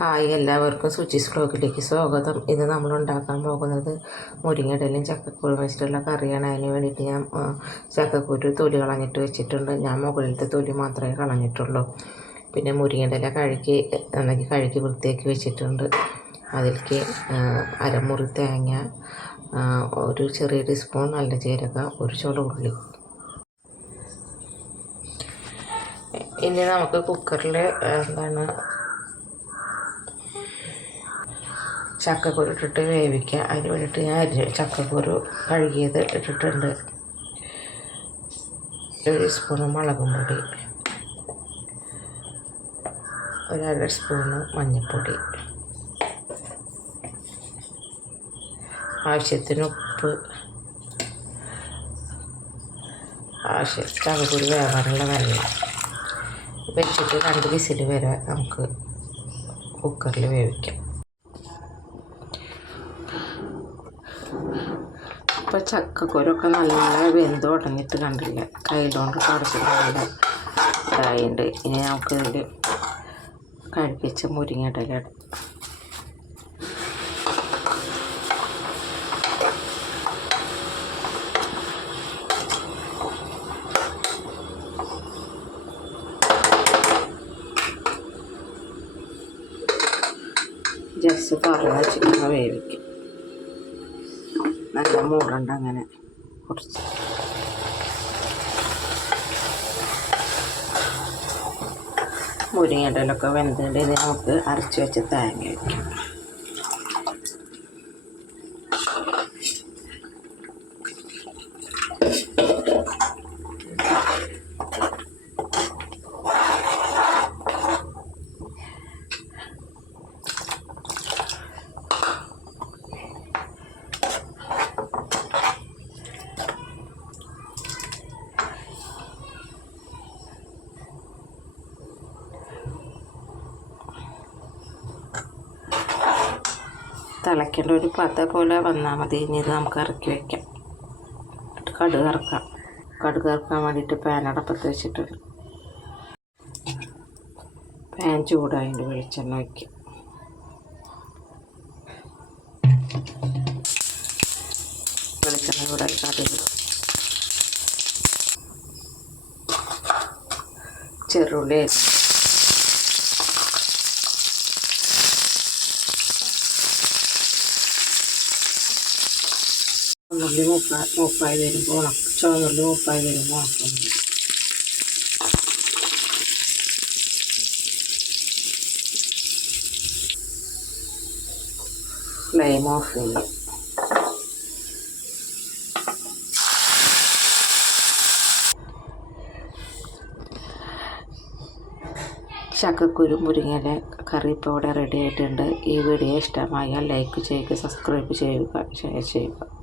Hi, എല്ലാവർക്കും സുചീസ് വ്ലോഗിലേക്ക് സ്വാഗതം. ഇന്ന് നമ്മൾ ഉണ്ടാക്കാൻ പോകുന്നത് മുരിങ്ങയിടയിലും ചക്കക്കുരു വെച്ചിട്ടുള്ള കറിയാണ്. അതിന് വേണ്ടിയിട്ട് ഞാൻ ചക്കക്കുരു തൊലി കളഞ്ഞിട്ട് വെച്ചിട്ടുണ്ട്. ഞാൻ മുകളിലത്തെ തൊലി മാത്രമേ കളഞ്ഞിട്ടുള്ളൂ. പിന്നെ മുരിങ്ങയില കഴുകി വൃത്തിയാക്കി വെച്ചിട്ടുണ്ട്. അതിലേക്ക് അരമുറി തേങ്ങ, ഒരു ചെറിയ ടീസ്പൂൺ നല്ല ജീരകം, ഒരു ചുള ഉള്ളി. ഇനി നമുക്ക് കുക്കറിൽ ചക്കക്കുരു ഇട്ടിട്ട് വേവിക്കുക. അതിന് വേണ്ടിയിട്ട് ഞാൻ ചക്കക്കുരു കഴുകിയത് ഇട്ടിട്ടുണ്ട്. 1 സ്പൂണ് മുളകും പൊടി, 1/2 സ്പൂണ് മഞ്ഞൾപ്പൊടി, ആവശ്യത്തിന് ഉപ്പ്, ചക്കക്കുരു വേവാനുള്ള വെള്ളം വെച്ചിട്ട് 2 വിസിൽ വരെ നമുക്ക് കുക്കറിൽ വേവിക്കാം. ഇപ്പോൾ ചക്കക്കുരൊക്കെ നല്ല വെന്ത് ഉടഞ്ഞിട്ട് കണ്ടില്ല, കയ്യിലോണ്ട് കടച്ച് നല്ല ഇതായിട്ടുണ്ട്. ഇനി നമുക്കിതിൽ കഴിപ്പിച്ച മുരിങ്ങയില ഇടാം. ജസ്റ്റ് തുറന്ന് വെച്ചിട്ട് വേവിക്കും. നല്ല മൂടുണ്ട്. അങ്ങനെ കുറച്ച് മുരിങ്ങയിലൊക്കെ വെന്തിട്ട് ഇത് നമുക്ക് അരച്ച് വെച്ച് തേങ്ങ വയ്ക്കാം. തിളയ്ക്കേണ്ട ഒരു പത പോലെ വന്നാൽ മതി. ഇനി ഇത് നമുക്ക് ഇറക്കി വയ്ക്കാം. കടുക് ഇറക്കാൻ വേണ്ടിയിട്ട് പാൻ അടപ്പത്ത് വെച്ചിട്ടുണ്ട്. പാൻ ചൂടായതിൻ്റെ വെളിച്ചെണ്ണ വയ്ക്കും. വെളിച്ചെണ്ണ ചൂടായി കടുക്, ചെറുള്ളി, ചുവന്നുള്ളി മൂപ്പായി വരുമ്പോൾ ഉണക്കണം. ഫ്ലെയിം ഓഫ് ചെയ്യും. ചക്കക്കുരു മുരിങ്ങയില കറി ഇപ്പോൾ ഇവിടെ റെഡി ആയിട്ടുണ്ട്. ഈ വീഡിയോ ഇഷ്ടമായാൽ ലൈക്ക് ചെയ്യുക, സബ്സ്ക്രൈബ് ചെയ്യുക, ഷെയർ ചെയ്യുക.